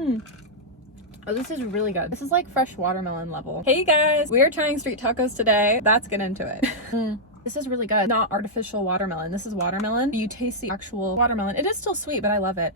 Oh, this is really good. This is like fresh watermelon level. Hey guys, we are trying street tacos today. Let's get into it. This is really good. Not artificial watermelon. This is watermelon. You taste the actual watermelon. It is still sweet, but I love it.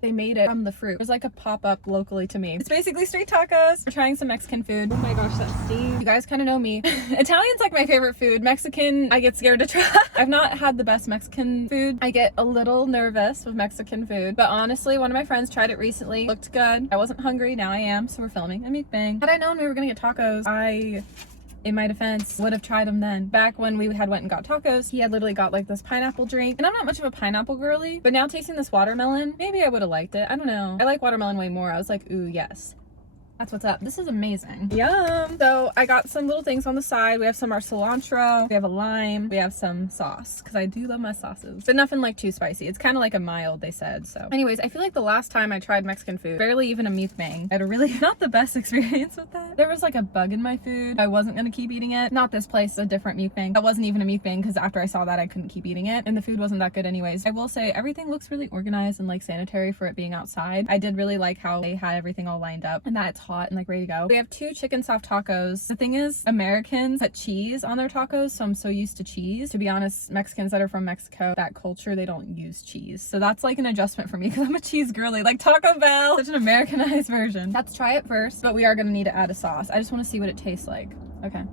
They made it from the fruit. There's like a pop-up locally to me. It's basically street tacos. We're trying some Mexican food. Oh my gosh, that steam. You guys kind of know me. Italian's like my favorite food. Mexican, I get scared to try. I've not had the best Mexican food. I get a little nervous with Mexican food, but honestly, one of my friends tried it recently. Looked good. I wasn't hungry. Now I am, so we're filming a mukbang. Had I known we were gonna get tacos, in my defense, would have tried them then. Back when we had went and got tacos, he had literally got like this pineapple drink. And I'm not much of a pineapple girly, but now tasting this watermelon, maybe I would have liked it. I don't know. I like watermelon way more. I was like, ooh, yes. That's what's up. This is amazing. Yum. So I got some little things on the side. We have some our cilantro. We have a lime. We have some sauce because I do love my sauces, but nothing like too spicy. It's kind of like a mild, they said. So anyways, I feel like the last time I tried Mexican food, barely even a mukbang, I had a really not the best experience with that. There was like a bug in my food. I wasn't going to keep eating it. Not this place, a different mukbang. That wasn't even a mukbang because after I saw that, I couldn't keep eating it. And the food wasn't that good anyways. I will say everything looks really organized and like sanitary for it being outside. I did really like how they had everything all lined up and that it's hot and like ready to go. We have 2 chicken soft tacos. The thing is, Americans put cheese on their tacos, so I'm so used to cheese. To be honest, Mexicans that are from Mexico, that culture, they don't use cheese. So that's like an adjustment for me because I'm a cheese girly, like Taco Bell. Such an Americanized version. Let's try it first, but we are gonna need to add a sauce. I just want to see what it tastes like. Okay.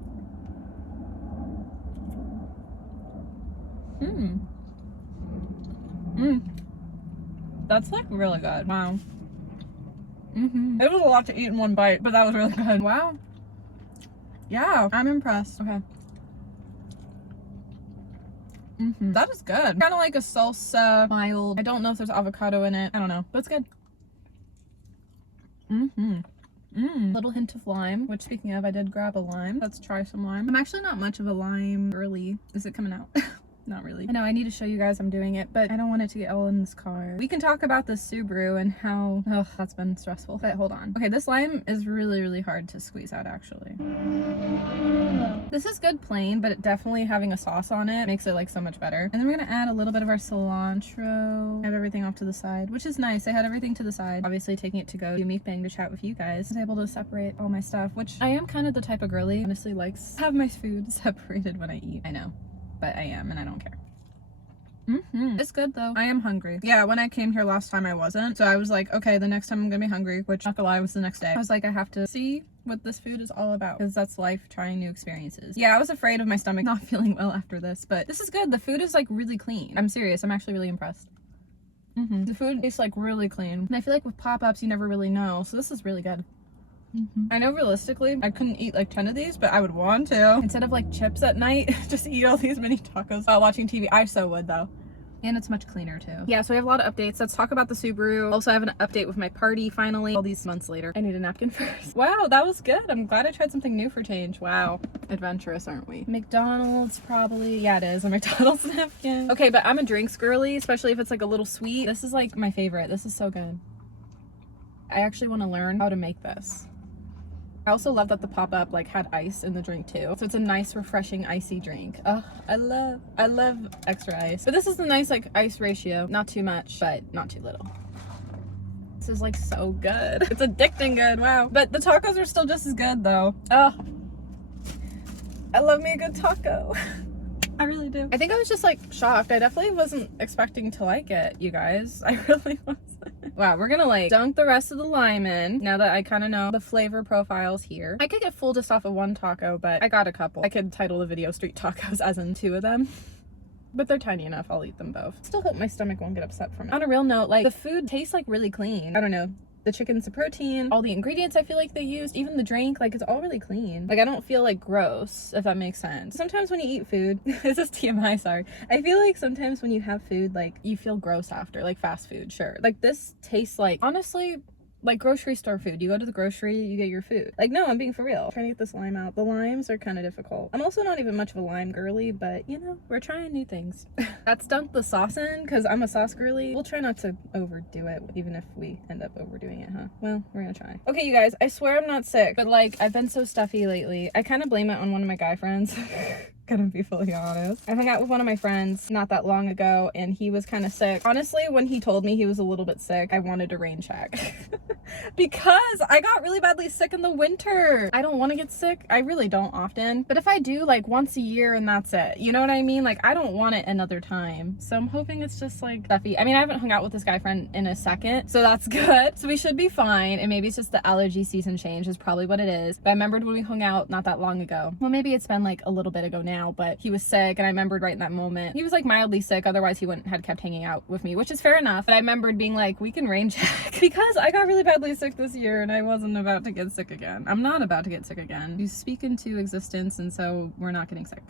That's like really good. Wow. It was a lot to eat in one bite, but that was really good. Wow. Yeah, I'm impressed. Okay. That is good. Kind of like a salsa, mild. I don't know if there's avocado in it. I don't know, but it's good. Little hint of lime, which speaking of, I did grab a lime. Let's try some lime. I'm actually not much of a lime girly. Is it coming out? Not really. I know I need to show you guys I'm doing it, but I don't want it to get all in this car. We can talk about the Subaru and how, oh, that's been stressful. But hold on. Okay, this lime is really, really hard to squeeze out actually. This is good plain, but it definitely having a sauce on it makes it like so much better. And then we're gonna add a little bit of our cilantro. I have everything off to the side, which is nice. I had everything to the side. Obviously taking it to go do mukbang to chat with you guys. I was able to separate all my stuff, which I am kind of the type of girly honestly likes to have my food separated when I eat. I know. But I am, and I don't care. It's good though. I am hungry. Yeah, when I came here last time I wasn't. So I was like, okay, the next time I'm gonna be hungry, which not gonna lie was the next day. I was like, I have to see what this food is all about because that's life, trying new experiences. Yeah, I was afraid of my stomach not feeling well after this, but this is good. The food is like really clean. I'm serious. I'm actually really impressed. The food tastes like really clean. And I feel like with pop-ups, you never really know. So this is really good. I know realistically I couldn't eat like 10 of these, but I would want to. Instead of like chips at night, just eat all these mini tacos while watching TV. I so would though. And it's much cleaner too. Yeah, so we have a lot of updates. Let's talk about the Subaru. Also, I have an update with my party finally. All these months later. I need a napkin first. Wow, that was good. I'm glad I tried something new for change. Wow. Adventurous, aren't we? McDonald's probably. Yeah, it is a McDonald's napkin. Okay, but I'm a drinks girly, especially if it's like a little sweet. This is like my favorite. This is so good. I actually want to learn how to make this. I also love that the pop-up like had ice in the drink too. So it's a nice refreshing icy drink. Oh, I love extra ice. But this is a nice like ice ratio. Not too much, but not too little. This is like so good. It's addicting good, wow. But the tacos are still just as good though. Oh, I love me a good taco. I really do. I think I was just like shocked. I definitely wasn't expecting to like it, you guys. I really wasn't. Wow, we're gonna like dunk the rest of the lime in now that I kind of know the flavor profiles here. I could get full just off of one taco, but I got a couple. I could title the video Street Tacos as in 2 of them. But they're tiny enough, I'll eat them both. Still hope my stomach won't get upset from it. On a real note, like the food tastes like really clean. I don't know. The chicken's the protein, all the ingredients I feel like they used, even the drink, like it's all really clean. Like I don't feel like gross, if that makes sense. Sometimes when you eat food, this is TMI, sorry. I feel like sometimes when you have food, like you feel gross after, like fast food, sure. Like this tastes like, honestly, like grocery store food. You go to the grocery, you get your food. Like, no, I'm being for real. I'm trying to get this lime out. The limes are kind of difficult. I'm also not even much of a lime girly, but you know, we're trying new things. That's dunked the sauce in because I'm a sauce girly. We'll try not to overdo it, even if we end up overdoing it, huh? Well, we're gonna try. Okay, you guys, I swear I'm not sick, but like I've been so stuffy lately. I kind of blame it on one of my guy friends. gonna be fully honest. I hung out with one of my friends not that long ago and he was kind of sick. Honestly, when he told me he was a little bit sick, I wanted to rain check. Because I got really badly sick in the winter. I don't want to get sick. I really don't often. But if I do, like once a year and that's it. You know what I mean? Like I don't want it another time. So I'm hoping it's just like stuffy. I mean, I haven't hung out with this guy friend in a second, so that's good. So we should be fine. And maybe it's just the allergy season change is probably what it is. But I remembered when we hung out not that long ago. Well, maybe it's been like a little bit ago now, but he was sick and I remembered right in that moment. He was like mildly sick. Otherwise he wouldn't had kept hanging out with me, which is fair enough. But I remembered being like, we can rain check because I got really badly sick this year and I wasn't about to get sick again. I'm not about to get sick again. You speak into existence and so we're not getting sick.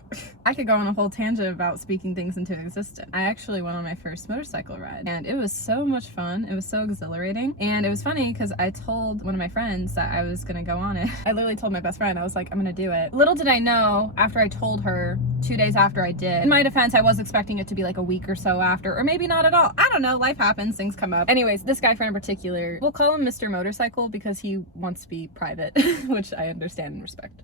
I could go on a whole tangent about speaking things into existence. I actually went on my first motorcycle ride and it was so much fun. It was so exhilarating. And it was funny because I told one of my friends that I was gonna go on it. I literally told my best friend, I was like, I'm gonna do it. Little did I know, after I told her 2 days after I did. In my defense, I was expecting it to be like a week or so after, or maybe not at all. I don't know, life happens, things come up. Anyways, this guy friend in particular, we'll call him Mr. Motorcycle because he wants to be private, which I understand and respect.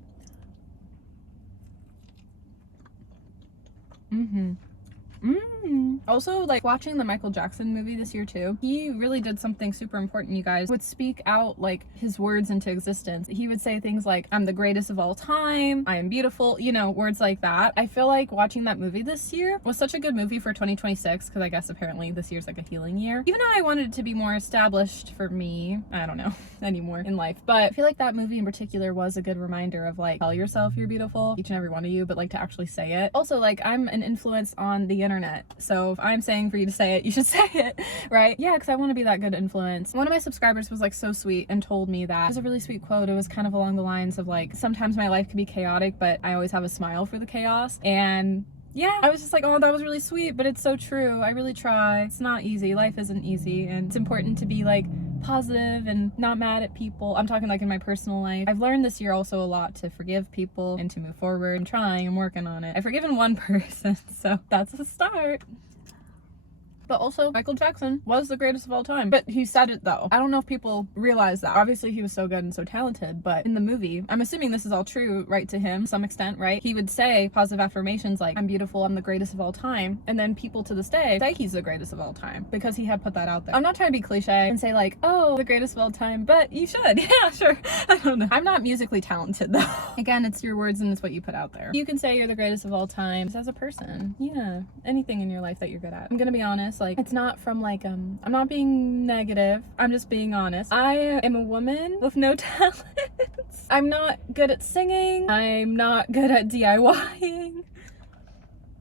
Also, like watching the Michael Jackson movie this year too, he really did something super important. You guys would speak out like his words into existence. He would say things like, I'm the greatest of all time, I am beautiful, you know, words like that. I feel like watching that movie this year was such a good movie for 2026 because I guess apparently this year's like a healing year. Even though I wanted it to be more established for me, I don't know, anymore in life. But I feel like that movie in particular was a good reminder of like, tell yourself you're beautiful, each and every one of you, but like to actually say it. Also, like I'm an influence on the internet. So if I'm saying for you to say it, you should say it, right? Yeah, because I want to be that good influence. One of my subscribers was like so sweet and told me that. It was a really sweet quote. It was kind of along the lines of like, sometimes my life can be chaotic, but I always have a smile for the chaos. And yeah, I was just like, oh, that was really sweet, but it's so true. I really try. It's not easy. Life isn't easy. And it's important to be like positive and not mad at people. I'm talking like in my personal life. I've learned this year also a lot to forgive people and to move forward. I'm trying, I'm working on it. I've forgiven one person, so that's a start. But also, Michael Jackson was the greatest of all time. But he said it though. I don't know if people realize that. Obviously, he was so good and so talented, but in the movie, I'm assuming this is all true, right, to him, to some extent, right? He would say positive affirmations like, I'm beautiful, I'm the greatest of all time. And then people to this day say he's the greatest of all time because he had put that out there. I'm not trying to be cliche and say like, oh, the greatest of all time, but you should. Yeah, sure. I don't know. I'm not musically talented though. Again, it's your words and it's what you put out there. You can say you're the greatest of all time as a person. Yeah, anything in your life that you're good at. I'm gonna be honest. Like, it's not from like, I'm not being negative. I'm just being honest. I am a woman with no talents. I'm not good at singing. I'm not good at DIYing.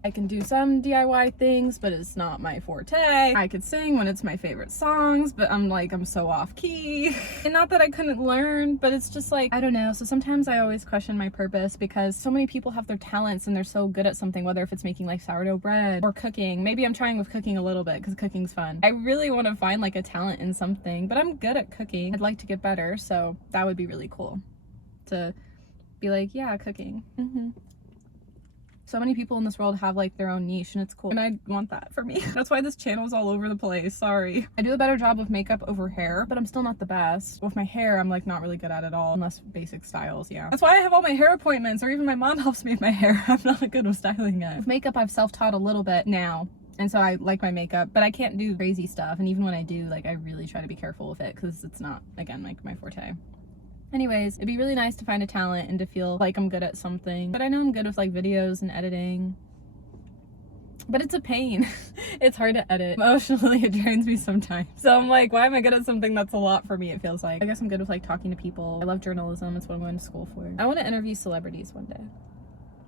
I can do some DIY things, but it's not my forte. I could sing when it's my favorite songs, but I'm so off key. And not that I couldn't learn, but it's just like, I don't know. So sometimes I always question my purpose because so many people have their talents and they're so good at something, whether if it's making like sourdough bread or cooking. Maybe I'm trying with cooking a little bit because cooking's fun. I really want to find like a talent in something, but I'm good at cooking. I'd like to get better, so that would be really cool to be like, yeah, cooking. So many people in this world have like their own niche and it's cool. And I want that for me. That's why this channel is all over the place. Sorry. I do a better job with makeup over hair, but I'm still not the best. With my hair, I'm like not really good at it all, unless basic styles, yeah. That's why I have all my hair appointments, or even my mom helps me with my hair. I'm not good with styling it. With makeup, I've self-taught a little bit now. And so I like my makeup, but I can't do crazy stuff. And even when I do, like I really try to be careful with it because it's not, again, like my forte. Anyways, it'd be really nice to find a talent and to feel like I'm good at something. But I know I'm good with like videos and editing. But it's a pain. It's hard to edit. Emotionally, it drains me sometimes. So I'm like, why am I good at something that's a lot for me, it feels like. I guess I'm good with like talking to people. I love journalism. It's what I'm going to school for. I want to interview celebrities one day.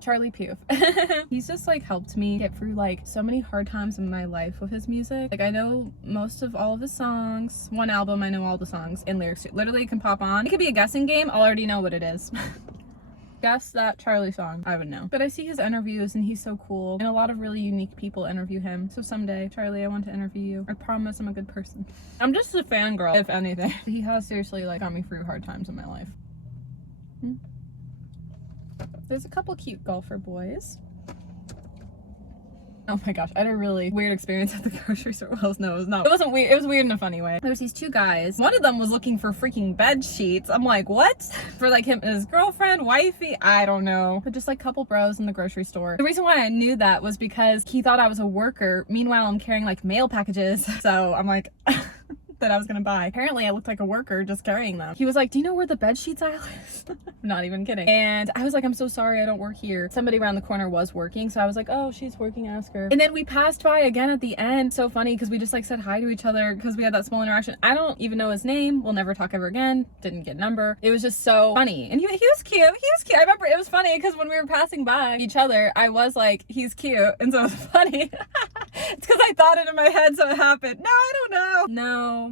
Charlie Puth. He's just like helped me get through like so many hard times in my life with his music. Like I know most of all of his songs. One album, I know all the songs and lyrics too. Literally it can pop on. It could be a guessing game. I'll already know what it is. Guess that Charlie song, I would know. But I see his interviews and he's so cool. And a lot of really unique people interview him. So someday, Charlie, I want to interview you. I promise I'm a good person. I'm just a fangirl, if anything. He has seriously like got me through hard times in my life. There's a couple cute golfer boys. Oh my gosh, I had a really weird experience at the grocery store. Well, no, it was not. It wasn't weird. It was weird in a funny way. There was these two guys. One of them was looking for freaking bed sheets. I'm like, what? For like him and his girlfriend, wifey, I don't know. But just like couple bros in the grocery store. The reason why I knew that was because he thought I was a worker. Meanwhile, I'm carrying like mail packages. So I'm like, that I was gonna buy. Apparently I looked like a worker just carrying them. He was like, do you know where the bed sheets aisle is? I'm not even kidding. And I was like, I'm so sorry, I don't work here. Somebody around the corner was working, so I was like, oh, she's working, ask her. And then we passed by again at the end. So funny because we just like said hi to each other because we had that small interaction. I don't even know his name. We'll never talk ever again. Didn't get a number. It was just so funny. And he was cute. He was cute. I remember it was funny because when we were passing by each other, I was like, he's cute. And so it was funny. It's because I thought it in my head, so it happened. No, I don't know. No.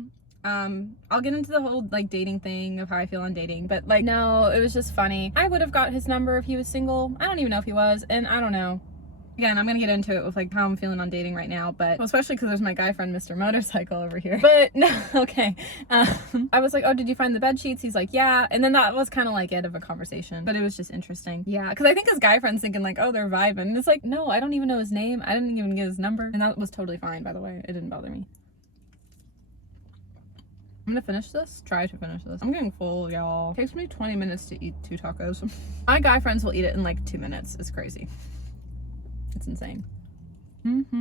I'll get into the whole like dating thing of how I feel on dating, but like, no, it was just funny. I would have got his number if he was single. I don't even know if he was, and I don't know. Again, I'm gonna get into it with like how I'm feeling on dating right now, but well, especially because there's my guy friend, Mr. Motorcycle over here. But no, okay. I was like, oh, did you find the bed sheets? He's like, yeah. And then that was kind of like it of a conversation, but it was just interesting. Yeah, because I think his guy friend's thinking like, oh, they're vibing. And it's like, no, I don't even know his name. I didn't even get his number, and that was totally fine, by the way. It didn't bother me. I'm gonna finish this. Try to finish this. I'm getting full, y'all. It takes me 20 minutes to eat 2 tacos. My guy friends will eat it in like 2 minutes. It's crazy. It's insane.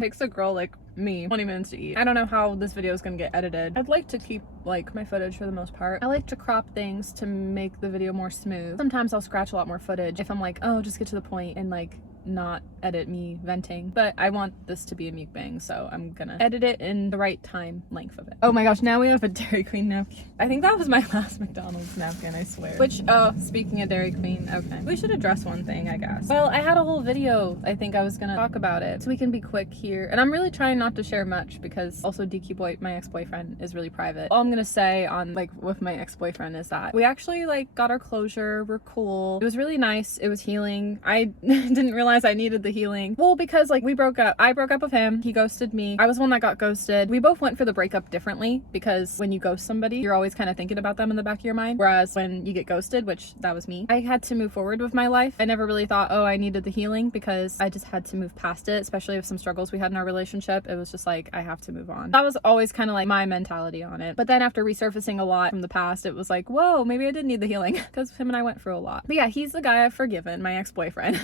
Takes a girl like me 20 minutes to eat. I don't know how this video is gonna get edited. I'd like to keep like my footage for the most part. I like to crop things to make the video more smooth. Sometimes I'll scratch a lot more footage if I'm like, oh, just get to the point and like not edit me venting, but I want this to be a mukbang, so I'm gonna edit it in the right time length of it. Oh my gosh, now we have a Dairy Queen napkin. I think that was my last McDonald's napkin, I swear. Which, oh, speaking of Dairy Queen, okay, we should address one thing, I guess. Well, I had a whole video I think I was gonna talk about it, so we can be quick here, and I'm really trying not to share much because also DQ Boy, my ex-boyfriend, is really private. All I'm gonna say on like with my ex-boyfriend is that we actually like got our closure. We're cool. It was really nice. It was healing. I didn't realize I needed the healing. Well, because like we broke up. I broke up with him. He ghosted me. I was one that got ghosted. We both went for the breakup differently because when you ghost somebody, you're always kind of thinking about them in the back of your mind. Whereas when you get ghosted, which that was me, I had to move forward with my life. I never really thought, oh, I needed the healing because I just had to move past it, especially with some struggles we had in our relationship. It was just like, I have to move on. That was always kind of like my mentality on it. But then after resurfacing a lot from the past, it was like, whoa, maybe I did need the healing because him and I went through a lot. But yeah, he's the guy I've forgiven, my ex-boyfriend.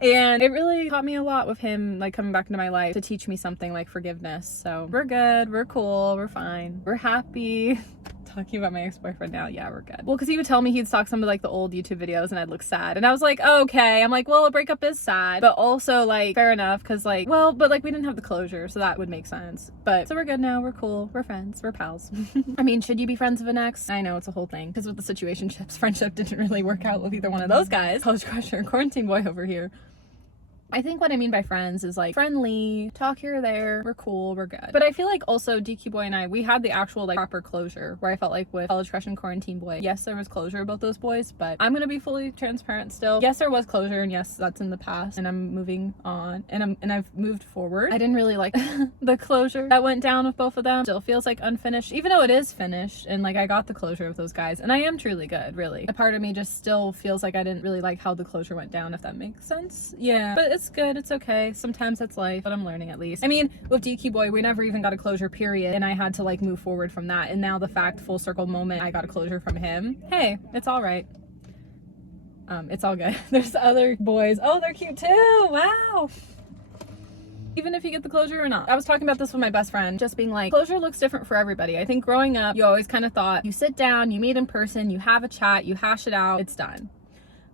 And it really taught me a lot with him like coming back into my life to teach me something like forgiveness. So we're good, we're cool, we're fine, we're happy. Talking about my ex-boyfriend now, yeah, we're good. Well, because he would tell me he'd stalk some of like the old YouTube videos and I'd look sad, and I was like, okay. I'm like, well, a breakup is sad, but also like fair enough, because like, well, but like we didn't have the closure, so that would make sense. But so we're good now, we're cool, we're friends, we're pals. I mean, should you be friends with an ex? I know it's a whole thing because with the situationships, friendship didn't really work out with either one of those guys. College crusher and quarantine boy over here. I think what I mean by friends is like friendly, talk here or there, we're cool, we're good. But I feel like also DQ Boy and I, we had the actual like proper closure where I felt like with College Crush and Quarantine Boy, yes, there was closure about those boys, but I'm gonna be fully transparent still. Yes, there was closure, and yes, that's in the past, and I'm moving on, and I've moved forward. I didn't really like the closure that went down with both of them. Still feels like unfinished, even though it is finished, and like I got the closure with those guys, and I am truly good, really. A part of me just still feels like I didn't really like how the closure went down, if that makes sense. Yeah, but it's good, it's okay. Sometimes that's life, but I'm learning at least. I mean, with DQ Boy, we never even got a closure, period, and I had to like move forward from that, and now the fact, full circle moment, I got a closure from him. Hey, it's all right. It's all good. There's other boys. Oh, they're cute too. Wow. Even if you get the closure or not. I was talking about this with my best friend, just being like, closure looks different for everybody. I think growing up, you always kind of thought you sit down, you meet in person, you have a chat, you hash it out, it's done.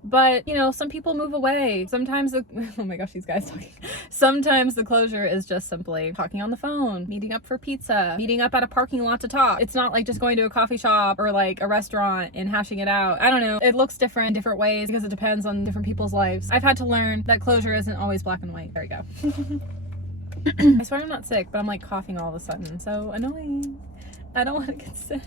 But, you know, some people move away. Sometimes the, oh my gosh, these guys talking. Sometimes the closure is just simply talking on the phone, meeting up for pizza, meeting up at a parking lot to talk. It's not like just going to a coffee shop or like a restaurant and hashing it out. I don't know. It looks different in different ways because it depends on different people's lives. I've had to learn that closure isn't always black and white. There we go. I swear I'm not sick, but I'm like coughing all of a sudden. So annoying. I don't want to get sick.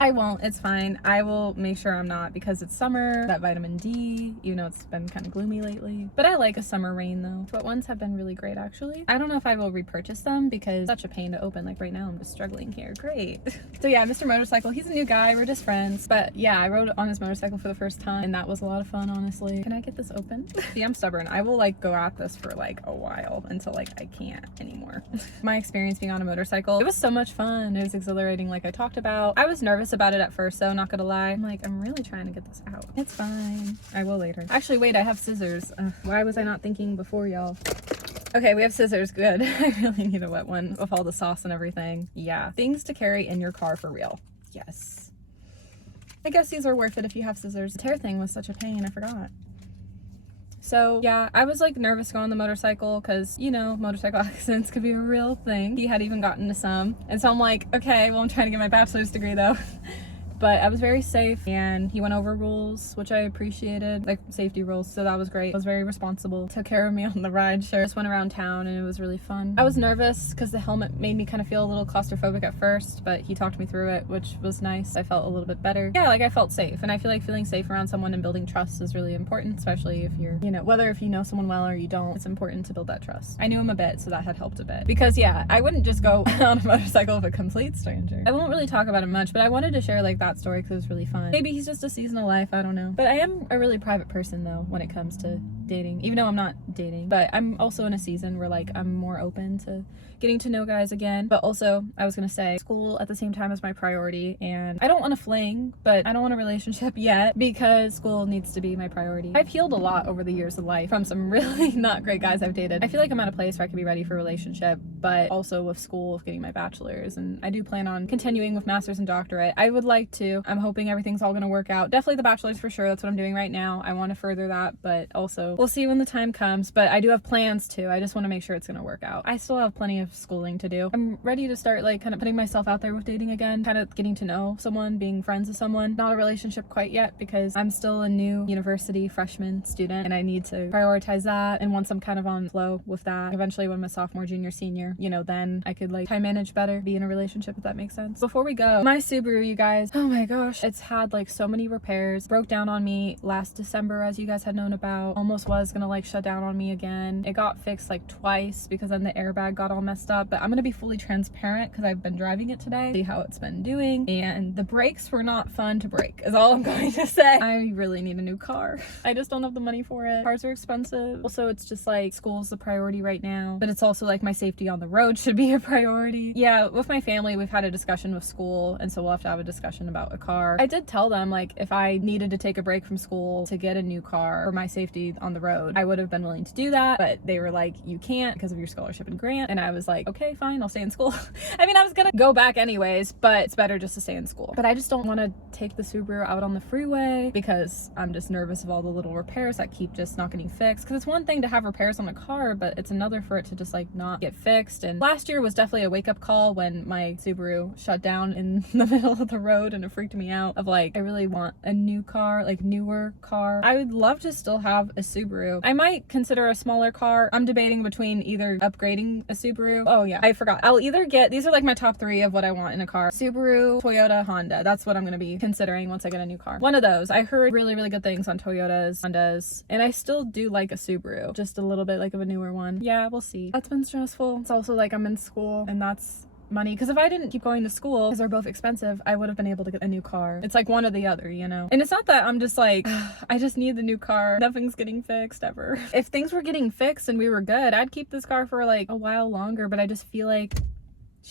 I won't, it's fine. I will make sure I'm not, because it's summer, that vitamin D, even though it's been kind of gloomy lately. But I like a summer rain though. But ones have been really great actually. I don't know if I will repurchase them because it's such a pain to open. Like right now I'm just struggling here. Great. So yeah, Mr. Motorcycle, he's a new guy, we're just friends. But yeah, I rode on his motorcycle for the first time and that was a lot of fun, honestly. Can I get this open? See, I'm stubborn. I will like go at this for like a while until like I can't anymore. My experience being on a motorcycle, it was so much fun. It was exhilarating like I talked about. I was nervous about it at first though, not gonna lie. I'm like, I'm really trying to get this out. It's fine. I will later. Actually, wait, I have scissors. Why was I not thinking before, y'all? Okay, we have scissors, good. I really need a wet one with all the sauce and everything. Yeah, things to carry in your car for real. Yes. I guess these are worth it if you have scissors. The tear thing was such a pain, I forgot. So yeah, I was like nervous to go on the motorcycle because, you know, motorcycle accidents could be a real thing. He had even gotten to some. And so I'm like, okay, well, I'm trying to get my bachelor's degree though. But I was very safe and he went over rules, which I appreciated, like safety rules. So that was great. He was very responsible. Took care of me on the ride. Sure. Just went around town and it was really fun. I was nervous because the helmet made me kind of feel a little claustrophobic at first, but he talked me through it, which was nice. I felt a little bit better. Yeah, like I felt safe. And I feel like feeling safe around someone and building trust is really important, especially if you're, you know, whether if you know someone well or you don't, it's important to build that trust. I knew him a bit, so that had helped a bit. Because yeah, I wouldn't just go on a motorcycle with a complete stranger. I won't really talk about it much, but I wanted to share like that story because it was really fun. Maybe he's just a season of life, I don't know. But I am a really private person though when it comes to dating, even though I'm not dating. But I'm also in a season where like I'm more open to getting to know guys again. But also, I was gonna say, school at the same time is my priority, and I don't want to fling, but I don't want a relationship yet because school needs to be my priority. I've healed a lot over the years of life from some really not great guys I've dated. I feel like I'm at a place where I could be ready for a relationship, but also with school, with getting my bachelor's, and I do plan on continuing with master's and doctorate. I would like to. I'm hoping everything's all gonna work out. Definitely the bachelor's for sure. That's what I'm doing right now. I want to further that, but also we'll see when the time comes. But I do have plans too. I just want to make sure it's gonna work out. I still have plenty of schooling to do. I'm ready to start like kind of putting myself out there with dating again, kind of getting to know someone, being friends with someone. Not a relationship quite yet because I'm still a new university freshman student and I need to prioritize that. And once I'm kind of on flow with that, eventually when I'm a sophomore, junior, senior, you know, then I could like time manage better, be in a relationship, if that makes sense. Before we go, my Subaru, you guys, oh my gosh, it's had like so many repairs. Broke down on me last December, as you guys had known about. Almost was gonna like shut down on me again. It got fixed like twice because then the airbag got all messed up, but I'm gonna be fully transparent because I've been driving it today, see how it's been doing, and the brakes were not fun to break is all I'm going to say. I really need a new car. I just don't have the money for it. Cars are expensive. Also, it's just like school's the priority right now, but it's also like my safety on the road should be a priority. Yeah, with my family, we've had a discussion with school, and so we'll have to have a discussion about a car. I did tell them like if I needed to take a break from school to get a new car for my safety on the road, I would have been willing to do that, but they were like, you can't because of your scholarship and grant. And I was like, okay, fine, I'll stay in school. I mean, I was gonna go back anyways, but it's better just to stay in school. But I just don't want to take the Subaru out on the freeway because I'm just nervous of all the little repairs that keep just not getting fixed. Because it's one thing to have repairs on a car, but it's another for it to just like not get fixed. And last year was definitely a wake-up call when my Subaru shut down in the middle of the road, and it freaked me out of like, I really want a new car, like newer car. I would love to still have a Subaru. I might consider a smaller car. I'm debating between either upgrading a Subaru. Oh yeah, I forgot. I'll either get, these are like my top 3 of what I want in a car. Subaru, Toyota, Honda. That's what I'm gonna be considering once I get a new car. One of those. I heard really, really good things on Toyotas, Hondas, and I still do like a Subaru. Just a little bit like of a newer one. Yeah, we'll see. That's been stressful. It's also like I'm in school and that's money, because if I didn't keep going to school because they're both expensive, I would have been able to get a new car. It's like one or the other, you know. And it's not that I'm just like I just need the new car, nothing's getting fixed ever. If things were getting fixed and we were good, I'd keep this car for like a while longer, but I just feel like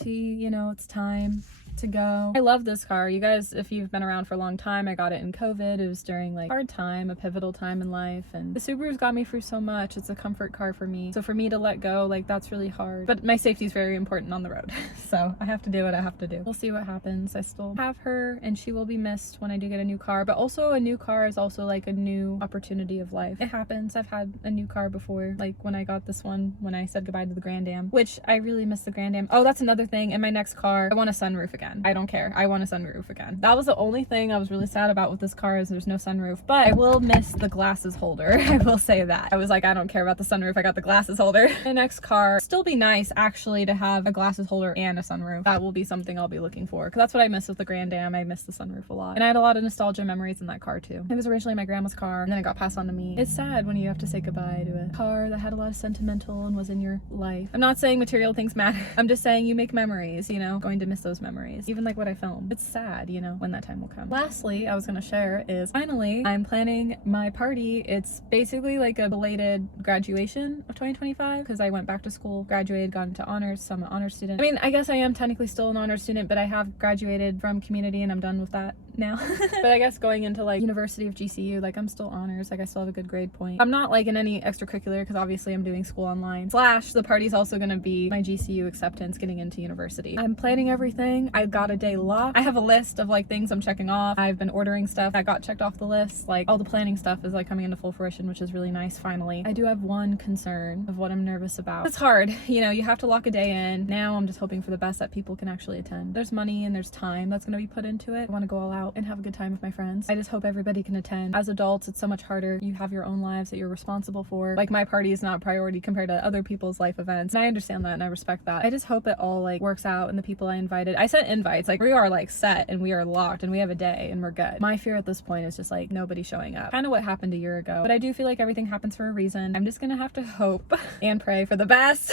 you know, it's time to go. I love this car. You guys, if you've been around for a long time, I got it in COVID. It was during like a hard time, a pivotal time in life, and the Subaru's got me through so much. It's a comfort car for me. So for me to let go, like that's really hard. But my safety is very important on the road. So I have to do what I have to do. We'll see what happens. I still have her and she will be missed when I do get a new car, but also a new car is also like a new opportunity of life. It happens. I've had a new car before, like when I got this one, when I said goodbye to the Grand Am, which I really miss the Grand Am. Oh, that's another thing. In my next car, I want a sunroof again. again. I don't care. I want a sunroof again. That was the only thing I was really sad about with this car, is there's no sunroof, but I will miss the glasses holder. I will say that. I was like, I don't care about the sunroof. I got the glasses holder. The next car, still be nice actually to have a glasses holder and a sunroof. That will be something I'll be looking for, because that's what I miss with the Grand Am. I miss the sunroof a lot. And I had a lot of nostalgia memories in that car too. It was originally my grandma's car, and then it got passed on to me. It's sad when you have to say goodbye to a car that had a lot of sentimental and was in your life. I'm not saying material things matter. I'm just saying you make memories, you know, going to miss those memories. Even like what I filmed. It's sad, you know, when that time will come. Lastly, I was gonna share is finally I'm planning my party. It's basically like a belated graduation of 2025, because I went back to school, graduated, got into honors, so I'm an honors student. I mean, I guess I am technically still an honors student, but I have graduated from community and I'm done with that now. But I guess going into like University of GCU, like I'm still honors, like I still have a good grade point. I'm not like in any extracurricular, because obviously I'm doing school online. Slash the party's also gonna be my GCU acceptance getting into university. I'm planning everything. I've got a day locked. I have a list of like things I'm checking off. I've been ordering stuff that got checked off the list. Like all the planning stuff is like coming into full fruition, which is really nice finally. I do have one concern of what I'm nervous about. It's hard, you know, you have to lock a day in. Now I'm just hoping for the best that people can actually attend. There's money and there's time that's gonna be put into it. I wanna go all out and have a good time with my friends. I just hope everybody can attend. As adults, it's so much harder. You have your own lives that you're responsible for. Like my party is not a priority compared to other people's life events. And I understand that and I respect that. I just hope it all like works out, and the people I invited, I sent invites, like we are like set and we are locked and we have a day and we're good. My fear at this point is just like nobody showing up. Kind of what happened a year ago. But I do feel like everything happens for a reason. I'm just gonna have to hope and pray for the best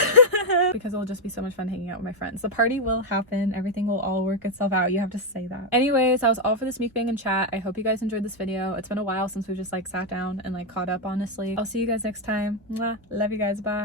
because it'll just be so much fun hanging out with my friends. The party will happen. Everything will all work itself out. You have to say that. Anyways, that was all for this mukbang and chat. I hope you guys enjoyed this video. It's been a while since we've just like sat down and like caught up, honestly. I'll see you guys next time. Mwah. Love you guys. Bye.